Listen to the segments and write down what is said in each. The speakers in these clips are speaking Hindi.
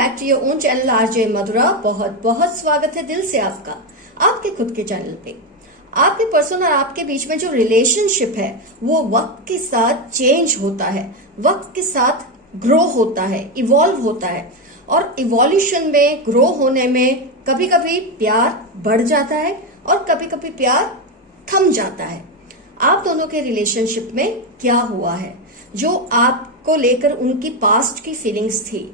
Back to your own channel RJ Madhura. बहुत बहुत स्वागत है दिल से आपका आपके खुद के चैनल पे। आपके पर्सन और आपके बीच में जो रिलेशनशिप है वो वक्त के साथ चेंज होता है, वक्त के साथ ग्रो होता है, इवॉल्व होता है। और इवोल्यूशन में, ग्रो होने में कभी कभी प्यार बढ़ जाता है और कभी कभी प्यार थम जाता है। आप दोनों के रिलेशनशिप में क्या हुआ है? जो आपको लेकर उनकी पास्ट की फीलिंग्स थी,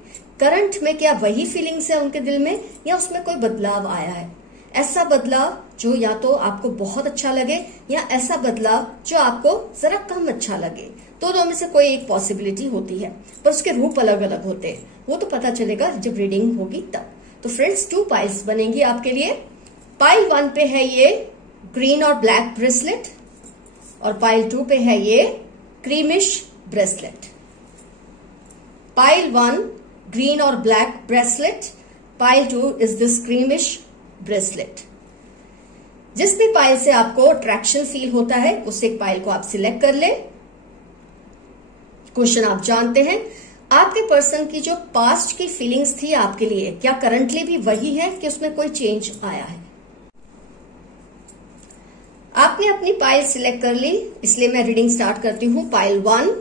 करंट में क्या वही फीलिंग्स है उनके दिल में, या उसमें कोई बदलाव आया है? ऐसा बदलाव जो या तो आपको बहुत अच्छा लगे या ऐसा बदलाव जो आपको जरा कम अच्छा लगे। दोनों में से कोई एक पॉसिबिलिटी होती है, पर उसके रूप अलग अलग होते हैं। वो तो पता चलेगा जब रीडिंग होगी तब। तो फ्रेंड्स, 2 पाइल्स बनेंगी आपके लिए। पाइल 1 पे है ये ग्रीन और ब्लैक ब्रेसलेट और पाइल 2 पे है ये क्रीमिश ब्रेसलेट। पाइल 1 ग्रीन और black bracelet, pile 2 is this creamish bracelet. जिस भी पाइल से आपको अट्रैक्शन फील होता है उस एक पाइल को आप सिलेक्ट कर ले। क्वेश्चन आप जानते हैं, आपके पर्सन की जो पास्ट की फीलिंग्स थी आपके लिए, क्या करंटली भी वही है कि उसमें कोई चेंज आया है? आपने अपनी पाइल सिलेक्ट कर ली, इसलिए मैं रीडिंग स्टार्ट करती हूं pile 1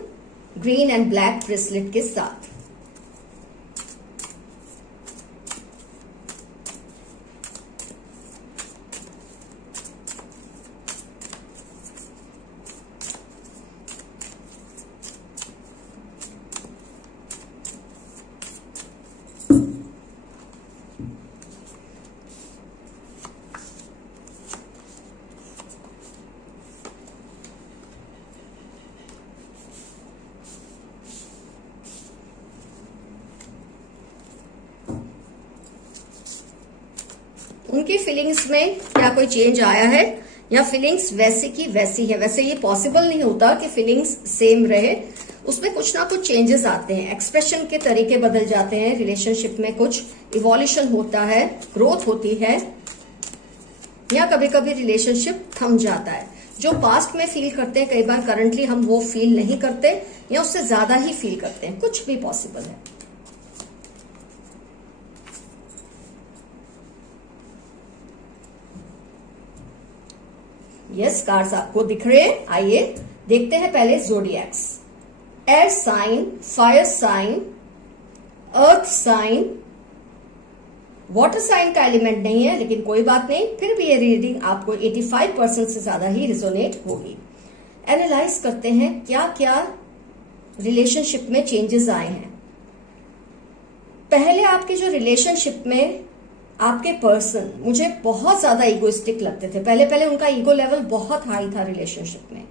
green and black bracelet के साथ। उनकी फीलिंग्स में क्या कोई चेंज आया है या फीलिंग्स वैसी की वैसी है? वैसे ये पॉसिबल नहीं होता कि फीलिंग्स सेम रहे, उसमें कुछ ना कुछ चेंजेस आते हैं, एक्सप्रेशन के तरीके बदल जाते हैं, रिलेशनशिप में कुछ इवोल्यूशन होता है, ग्रोथ होती है, या कभी कभी रिलेशनशिप थम जाता है। जो पास्ट में फील करते हैं कई बार करंटली हम वो फील नहीं करते या उससे ज्यादा ही फील करते हैं, कुछ भी पॉसिबल है। यस, कार्ड्स आपको दिख रहे हैं। आइए देखते हैं पहले zodiacs. Air sign, fire sign, earth sign, water sign का एलिमेंट नहीं है, लेकिन कोई बात नहीं, फिर भी ये रीडिंग आपको 85% से ज्यादा ही रिजोनेट होगी। एनालाइज करते हैं क्या क्या रिलेशनशिप में चेंजेस आए हैं। पहले आपके जो रिलेशनशिप में आपके पर्सन मुझे बहुत ज्यादा इगोइस्टिक लगते थे। पहले पहले उनका ईगो लेवल बहुत हाई था रिलेशनशिप में।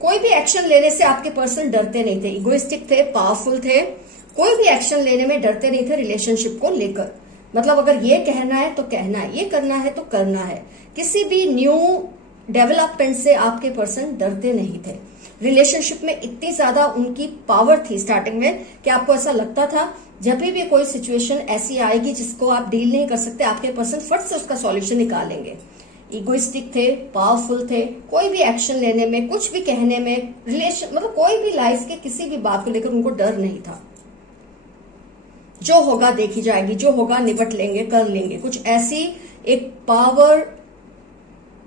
कोई भी एक्शन लेने से आपके पर्सन डरते नहीं थे, इगोइस्टिक थे, पावरफुल थे, कोई भी एक्शन लेने में डरते नहीं थे रिलेशनशिप को लेकर। मतलब अगर ये कहना है तो कहना है, ये करना है तो करना है। किसी भी न्यू डेवलपमेंट से आपके पर्सन डरते नहीं थे। रिलेशनशिप में इतनी ज्यादा उनकी पावर थी स्टार्टिंग में कि आपको ऐसा लगता था जब भी कोई सिचुएशन ऐसी आएगी जिसको आप डील नहीं कर सकते, आपके पर्सन फट से उसका सॉल्यूशन निकालेंगे। इगोइस्टिक थे, पावरफुल थे, कोई भी एक्शन लेने में, कुछ भी कहने में, रिलेशन मतलब कोई भी लाइफ के किसी भी बात को लेकर उनको डर नहीं था। जो होगा देखी जाएगी, जो होगा निपट लेंगे, कर लेंगे, कुछ ऐसी एक पावर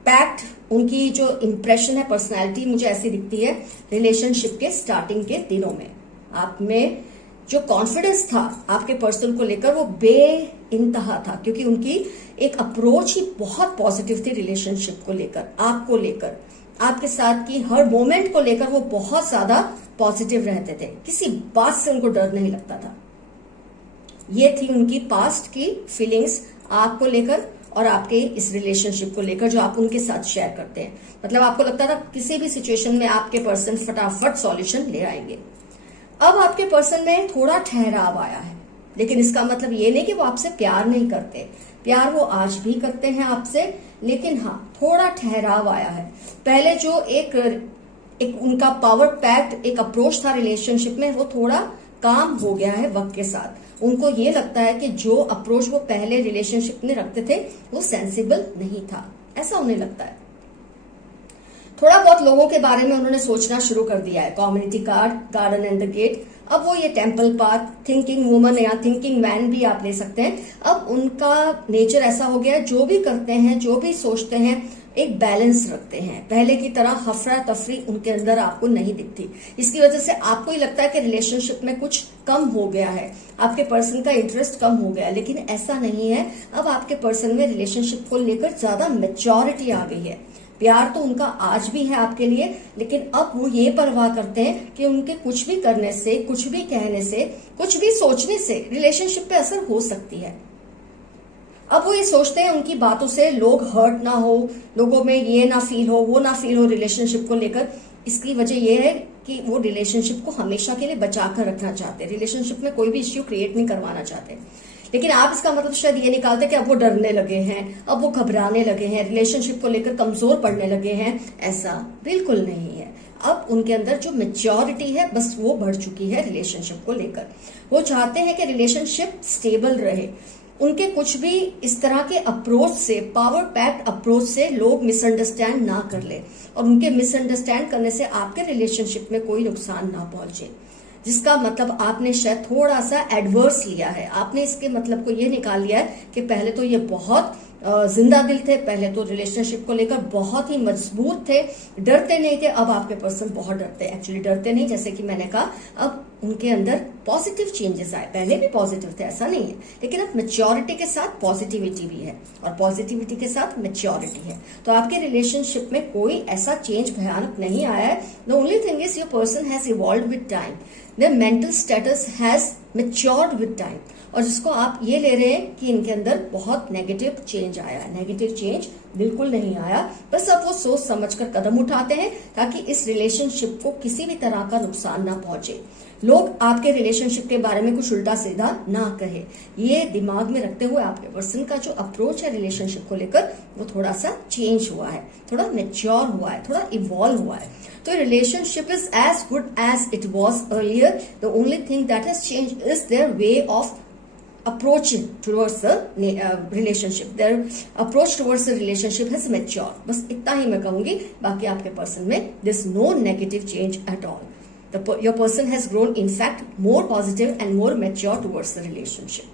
पैक्ट उनकी जो इंप्रेशन है, पर्सनालिटी मुझे ऐसी दिखती है रिलेशनशिप के स्टार्टिंग के दिनों में। आप में जो कॉन्फिडेंस था आपके पर्सन को लेकर वो बेइंतहा था, क्योंकि उनकी एक अप्रोच ही बहुत पॉजिटिव थी रिलेशनशिप को लेकर, आपको लेकर, आपके साथ की हर मोमेंट को लेकर वो बहुत ज्यादा पॉजिटिव रहते थे। किसी बात से उनको डर नहीं लगता था। ये थी उनकी पास्ट की फीलिंग्स आपको लेकर और आपके इस रिलेशनशिप को लेकर जो आप उनके साथ शेयर करते हैं। मतलब आपको लगता था किसी भी सिचुएशन में आपके पर्सन फटाफट सॉल्यूशन ले आएंगे। अब आपके पर्सन में थोड़ा ठहराव आया है, लेकिन इसका मतलब ये नहीं कि वो आपसे प्यार नहीं करते। प्यार वो आज भी करते हैं आपसे, लेकिन हाँ थोड़ा ठहराव आया है। पहले जो एक उनका पावर पैक्ड एक अप्रोच था रिलेशनशिप में, वो थोड़ा काम हो गया है वक्त के साथ। उनको ये लगता है कि जो अप्रोच वो पहले रिलेशनशिप में रखते थे वो सेंसिबल नहीं था, ऐसा उन्हें लगता है। थोड़ा बहुत लोगों के बारे में उन्होंने सोचना शुरू कर दिया है। Community card, garden and the gate, अब वो ये टेम्पल पार्क, थिंकिंग वुमन या थिंकिंग मैन भी आप ले सकते हैं। अब उनका नेचर ऐसा हो गया है, जो भी करते हैं, जो भी सोचते हैं, एक बैलेंस रखते हैं। पहले की तरह हफरा तफरी उनके अंदर आपको नहीं दिखती। इसकी वजह से आपको ही लगता है कि रिलेशनशिप में कुछ कम हो गया है, आपके पर्सन का इंटरेस्ट कम हो गया है, लेकिन ऐसा नहीं है। अब आपके पर्सन में रिलेशनशिप को लेकर ज्यादा मैच्योरिटी आ गई है। प्यार तो उनका आज भी है आपके लिए, लेकिन अब वो ये परवाह करते हैं कि उनके कुछ भी करने से, कुछ भी कहने से, कुछ भी सोचने से रिलेशनशिप पे असर हो सकती है। अब वो ये सोचते हैं उनकी बातों से लोग हर्ट ना हो, लोगों में ये ना फील हो, वो ना फील हो रिलेशनशिप को लेकर। इसकी वजह ये है कि वो रिलेशनशिप को हमेशा के लिए बचा कर रखना चाहते हैं, रिलेशनशिप में कोई भी इश्यू क्रिएट नहीं करवाना चाहते। लेकिन आप इसका मतलब शायद ये निकालते कि अब वो डरने लगे हैं, अब वो घबराने लगे हैं, रिलेशनशिप को लेकर कमजोर पड़ने लगे हैं। ऐसा बिल्कुल नहीं है। अब उनके अंदर जो मैच्योरिटी है बस वो बढ़ चुकी है रिलेशनशिप को लेकर। वो चाहते हैं कि रिलेशनशिप स्टेबल रहे। उनके कुछ भी इस तरह के अप्रोच से, पावर पैक्ड अप्रोच से लोग मिसअंडरस्टैंड ना कर ले, और उनके मिसअंडरस्टैंड करने से आपके रिलेशनशिप में कोई नुकसान ना पहुंचे। जिसका मतलब आपने शायद थोड़ा सा एडवर्स लिया है। आपने इसके मतलब को ये निकाल लिया है कि पहले तो ये बहुत जिंदा दिल थे, पहले तो रिलेशनशिप को लेकर बहुत ही मजबूत थे, डरते नहीं थे। अब आपके पर्सन बहुत डरते हैं। एक्चुअली डरते नहीं, जैसे कि मैंने कहा, अब उनके अंदर पॉजिटिव चेंजेस आए। पहले भी पॉजिटिव थे, ऐसा नहीं है, लेकिन अब मैच्योरिटी के साथ पॉजिटिविटी भी है, और पॉजिटिविटी के साथ मैच्योरिटी है। तो आपके रिलेशनशिप में कोई ऐसा चेंज भयानक नहीं आया है। The only thing is your person has evolved with time, their mental status has matured with time। और जिसको आप ये ले रहे हैं कि इनके अंदर बहुत नेगेटिव चेंज आया है, नेगेटिव चेंज बिल्कुल नहीं आया। बस अब वो सोच समझकर कदम उठाते हैं ताकि इस रिलेशनशिप को किसी भी तरह का नुकसान ना पहुंचे, लोग आपके रिलेशनशिप के बारे में कुछ उल्टा सीधा ना कहे। ये दिमाग में रखते हुए आपके पर्सन का जो अप्रोच है रिलेशनशिप को लेकर वो थोड़ा सा चेंज हुआ है, थोड़ा मैच्योर हुआ है, थोड़ा इवॉल्व हुआ है। तो relationship is as good as it was earlier. The only thing that has change is their way of approaching towards the relationship, their approach towards the relationship has matured। बस इतना ही मैं कहूंगी, बाकी आपके पर्सन में there's no negative change at all। your person has grown in fact more positive and more mature towards the relationship।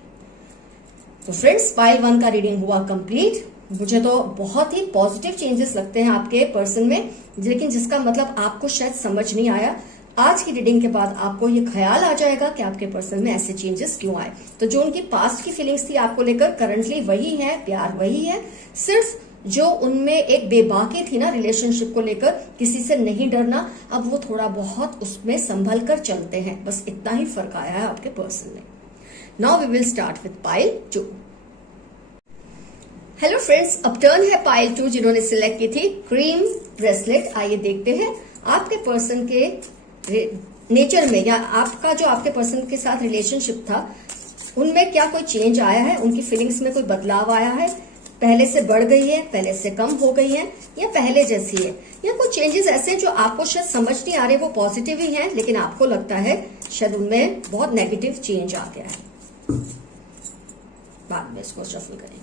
तो फ्रेंड्स, पाइल 1 का रीडिंग हुआ कंप्लीट। मुझे तो बहुत ही पॉजिटिव चेंजेस लगते हैं आपके पर्सन में, लेकिन जिसका मतलब आपको शायद समझ नहीं आया। आज की रीडिंग के बाद आपको ये ख्याल आ जाएगा कि आपके पर्सन में ऐसे चेंजेस क्यों आए। तो जो उनकी पास्ट की फीलिंग्स थी आपको लेकर, करंटली वही है, प्यार वही है। सिर्फ जो उनमें एक बेबाकी थी ना रिलेशनशिप को लेकर, किसी से नहीं डरना, अब वो थोड़ा बहुत उसमें संभल कर चलते हैं। बस इतना ही फर्क आया है आपके पर्सन में। Now we will start with pile 2। Hello friends, अब टर्न है पाइल 2 जिन्होंने सिलेक्ट की थी क्रीम ब्रेसलेट। आइए देखते हैं आपके पर्सन के नेचर में, या आपका जो आपके पर्सन के साथ रिलेशनशिप था उनमें क्या कोई चेंज आया है, उनकी फीलिंग्स में कोई बदलाव आया है, पहले से बढ़ गई है, पहले से कम हो गई है, या पहले जैसी है, या कुछ चेंजेस ऐसे जो आपको शायद समझ नहीं आ रहे, वो पॉजिटिव ही हैं लेकिन आपको लगता है शायद उनमें बहुत नेगेटिव चेंज आ गया है। बाद में इसको शफल करेंगे।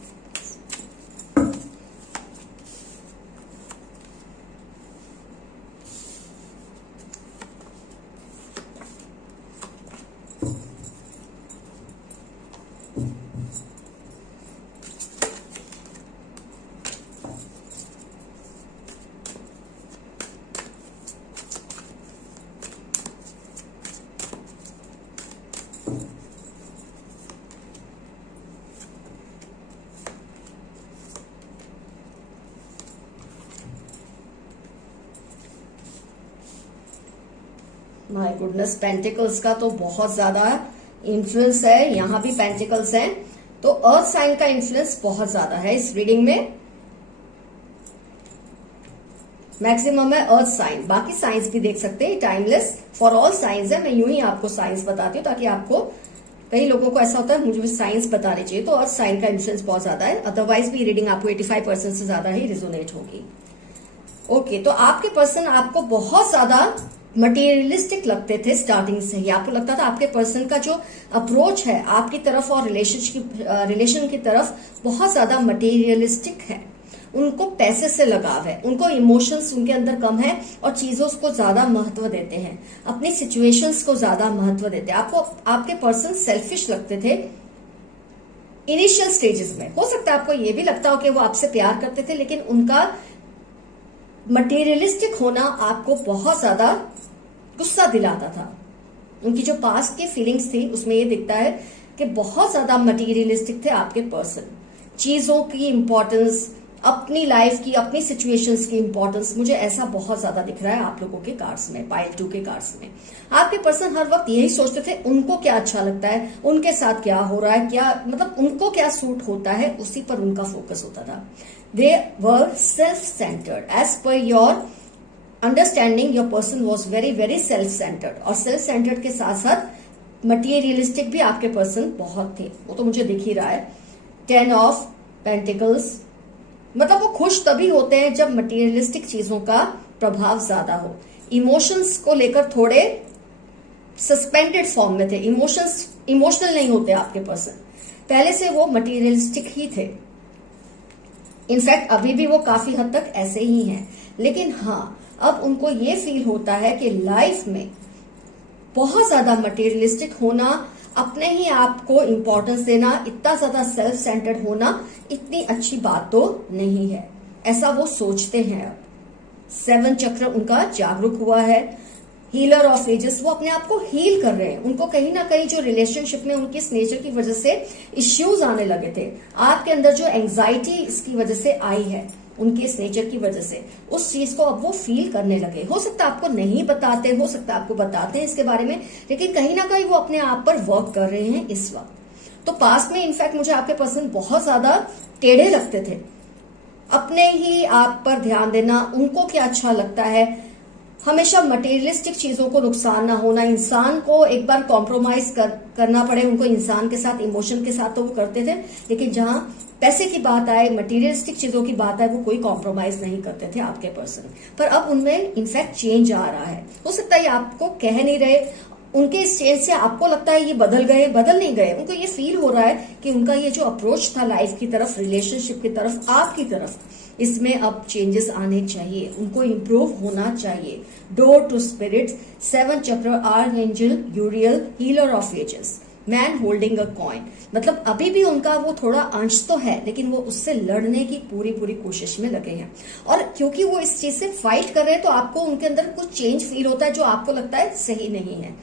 माय गुडनेस, पेंटिकल्स का तो बहुत ज्यादा इन्फ्लुएंस है। यहां भी पेंटिकल्स हैं, तो अर्थ साइन का इन्फ्लुएंस बहुत ज्यादा है इस रीडिंग में। मैक्सिमम है अर्थ साइन, बाकी साइंस भी देख सकते हैं। टाइमलेस फॉर ऑल साइंस है। मैं यूं ही आपको साइंस बताती हूँ ताकि आपको, कई लोगों को ऐसा होता है मुझे भी साइंस बतानी चाहिए, तो अर्थ साइन का इन्फ्लुएंस बहुत ज्यादा है। अदरवाइज भी रीडिंग आपको 85% से ज्यादा ही रिजोनेट होगी। ओके, तो आपके पर्सन आपको बहुत ज्यादा मटेरियलिस्टिक लगते थे स्टार्टिंग से ही। आपको लगता था आपके पर्सन का जो अप्रोच है आपकी तरफ और रिलेशन की तरफ बहुत ज्यादा मटेरियलिस्टिक है। उनको पैसे से लगाव है, उनको इमोशंस उनके अंदर कम है और चीजों को ज्यादा महत्व देते हैं, अपनी सिचुएशंस को ज्यादा महत्व देते हैं। आपको आपके पर्सन सेल्फिश लगते थे इनिशियल स्टेजेस में। हो सकता है आपको ये भी लगता हो कि वो आपसे प्यार करते थे, लेकिन उनका मटेरियलिस्टिक होना आपको बहुत ज्यादा गुस्सा दिलाता था। उनकी जो पास्ट की फीलिंग्स थी उसमें ये दिखता है कि बहुत ज्यादा मटेरियलिस्टिक थे आपके पर्सन। चीजों की इंपॉर्टेंस, अपनी लाइफ की, अपनी सिचुएशंस की इंपॉर्टेंस, मुझे ऐसा बहुत ज्यादा दिख रहा है आप लोगों के कार्ड्स में, पाइल 2 के कार्ड्स में। आपके पर्सन हर वक्त यही सोचते थे उनको क्या अच्छा लगता है, उनके साथ क्या हो रहा है, क्या मतलब उनको क्या सूट होता है, उसी पर उनका फोकस होता था। They were self centred. As per your understanding your person was very very self centred, और सेल्फ सेंटर्ड के साथ साथ मटीरियलिस्टिक भी आपके पर्सन बहुत थे, वो तो मुझे दिख ही रहा है। 10 ऑफ पेंटिकल्स, मतलब वो खुश तभी होते हैं जब मटेरियलिस्टिक चीजों का प्रभाव ज्यादा हो। इमोशंस को लेकर थोड़े सस्पेंडेड फॉर्म में थे, इमोशनल नहीं होते आपके पर्सन, पहले से वो मटेरियलिस्टिक ही थे। इनफैक्ट अभी भी वो काफी हद तक ऐसे ही हैं, लेकिन हाँ अब उनको ये फील होता है कि लाइफ में बहुत ज्यादा मटेरियलिस्टिक होना, अपने ही आप को इंपॉर्टेंस देना, इतना ज्यादा सेल्फ सेंटर्ड होना इतनी अच्छी बात तो नहीं है, ऐसा वो सोचते हैं। अब 7 चक्र उनका जागरूक हुआ है। हीलर ऑफ एजेस, वो अपने आप को हील कर रहे हैं। उनको कहीं ना कहीं जो रिलेशनशिप में उनकी इस नेचर की वजह से इश्यूज आने लगे थे, आपके अंदर जो एंग्जाइटी इसकी वजह से आई है, उनके इस नेचर की वजह से, उस चीज को अब वो फील करने लगे। हो सकता है आपको नहीं बताते, हो सकता है आपको बताते हैं इसके बारे में, लेकिन कहीं ना कहीं वो अपने आप पर वर्क कर रहे हैं इस वक्त। तो पास्ट में इनफैक्ट मुझे आपके पर्सन बहुत ज्यादा टेढ़े लगते थे, अपने ही आप पर ध्यान देना, उनको क्या अच्छा लगता है, हमेशा मटेरियलिस्टिक चीजों को नुकसान ना होना, इंसान को एक बार कॉम्प्रोमाइज करना पड़े उनको इंसान के साथ, इमोशन के साथ, तो वो करते थे। लेकिन जहां पैसे की बात आए, मटेरियलिस्टिक चीजों की बात आए, वो कोई कॉम्प्रोमाइज नहीं करते थे आपके पर्सन। पर अब उनमें इनफैक्ट चेंज आ रहा है। हो सकता है ये आपको कह नहीं रहे, उनके इस चेंज से आपको लगता है ये बदल गए, बदल नहीं गए। उनको ये फील हो रहा है कि उनका ये जो अप्रोच था लाइफ की तरफ, रिलेशनशिप की तरफ, आपकी तरफ, इसमें अब चेंजेस आने चाहिए, उनको इम्प्रूव होना चाहिए। Door to spirits, 7 chakra, archangel Uriel, healer of ages, man holding a coin, मतलब अभी भी उनका वो थोड़ा अंश तो है, लेकिन वो उससे लड़ने की पूरी पूरी कोशिश में लगे हैं। और क्योंकि वो इस चीज से फाइट कर रहे हैं, तो आपको उनके अंदर कुछ चेंज फील होता है जो आपको लगता है सही नहीं है।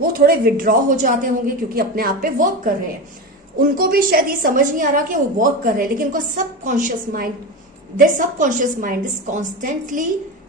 वो थोड़े विड्रॉ हो जाते होंगे क्योंकि अपने आप पे वर्क कर रहे हैं। उनको भी शायद ये समझ नहीं आ रहा कि वो वर्क कर रहे हैं, लेकिन उनका subconscious mind, their subconscious mind is constantly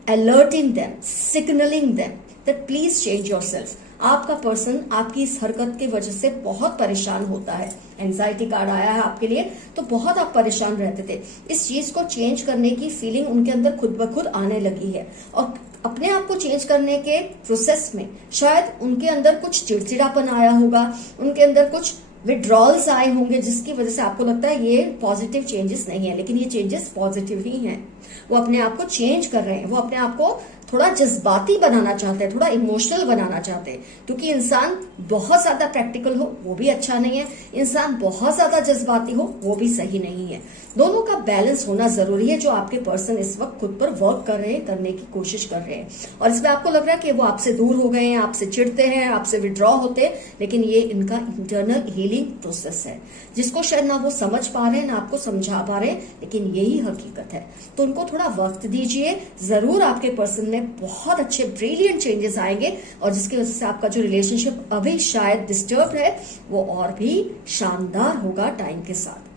alerting them, signaling them that please change yourself. आपका पर्सन आपकी इस हरकत की वजह से बहुत परेशान होता है। एंजाइटी कार्ड आया है आपके लिए, तो बहुत आप परेशान रहते थे। इस चीज को चेंज करने की फीलिंग उनके अंदर खुद ब खुद आने लगी है, और अपने आप को चेंज करने के प्रोसेस में शायद उनके अंदर कुछ चिड़चिड़ापन आया होगा, उनके अंदर कुछ विड्रॉल्स आए होंगे, जिसकी वजह से आपको लगता है ये पॉजिटिव चेंजेस नहीं है, लेकिन ये चेंजेस पॉजिटिव ही हैं। वो अपने आप को चेंज कर रहे हैं, वो अपने आप को थोड़ा जज्बाती बनाना चाहते हैं, थोड़ा इमोशनल बनाना चाहते हैं। क्योंकि इंसान बहुत ज्यादा प्रैक्टिकल हो वो भी अच्छा नहीं है, इंसान बहुत ज्यादा जज्बाती हो वो भी सही नहीं है। दोनों का बैलेंस होना जरूरी है, जो आपके पर्सन इस वक्त खुद पर वर्क कर रहे हैं, करने की कोशिश कर रहे हैं। और इसमें आपको लग रहा है कि वो आपसे दूर हो गए हैं, आपसे चिढ़ते हैं, आपसे विड्रॉ होते हैं, लेकिन ये इनका इंटरनल हीलिंग प्रोसेस है, जिसको शायद ना वो समझ पा रहे हैं, ना आपको समझा पा रहे हैं, लेकिन यही हकीकत है। तो उनको थोड़ा वक्त दीजिए, जरूर आपके पर्सन में बहुत अच्छे ब्रिलियंट चेंजेस आएंगे, और जिसकी वजह से आपका जो रिलेशनशिप अभी शायद डिस्टर्ब है वो और भी शानदार होगा टाइम के साथ।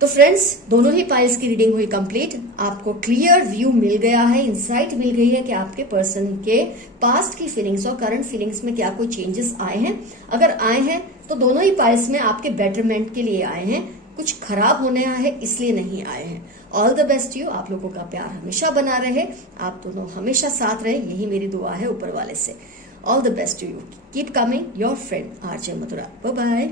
तो फ्रेंड्स, दोनों ही पाइल्स की रीडिंग हुई कंप्लीट। आपको क्लियर व्यू मिल गया है, इंसाइट मिल गई है कि आपके पर्सन के पास्ट की फीलिंग्स और करंट फीलिंग्स में क्या कोई चेंजेस आए हैं। अगर आए हैं तो दोनों ही पाइल्स में आपके बेटरमेंट के लिए आए हैं, कुछ खराब होने आए हैं इसलिए नहीं आए हैं। ऑल द बेस्ट यू, आप लोगों का प्यार हमेशा बना रहे, आप दोनों हमेशा साथ रहे, यही मेरी दुआ है ऊपर वाले से। All the best to you, keep coming, your friend RJ Madhura. Bye bye.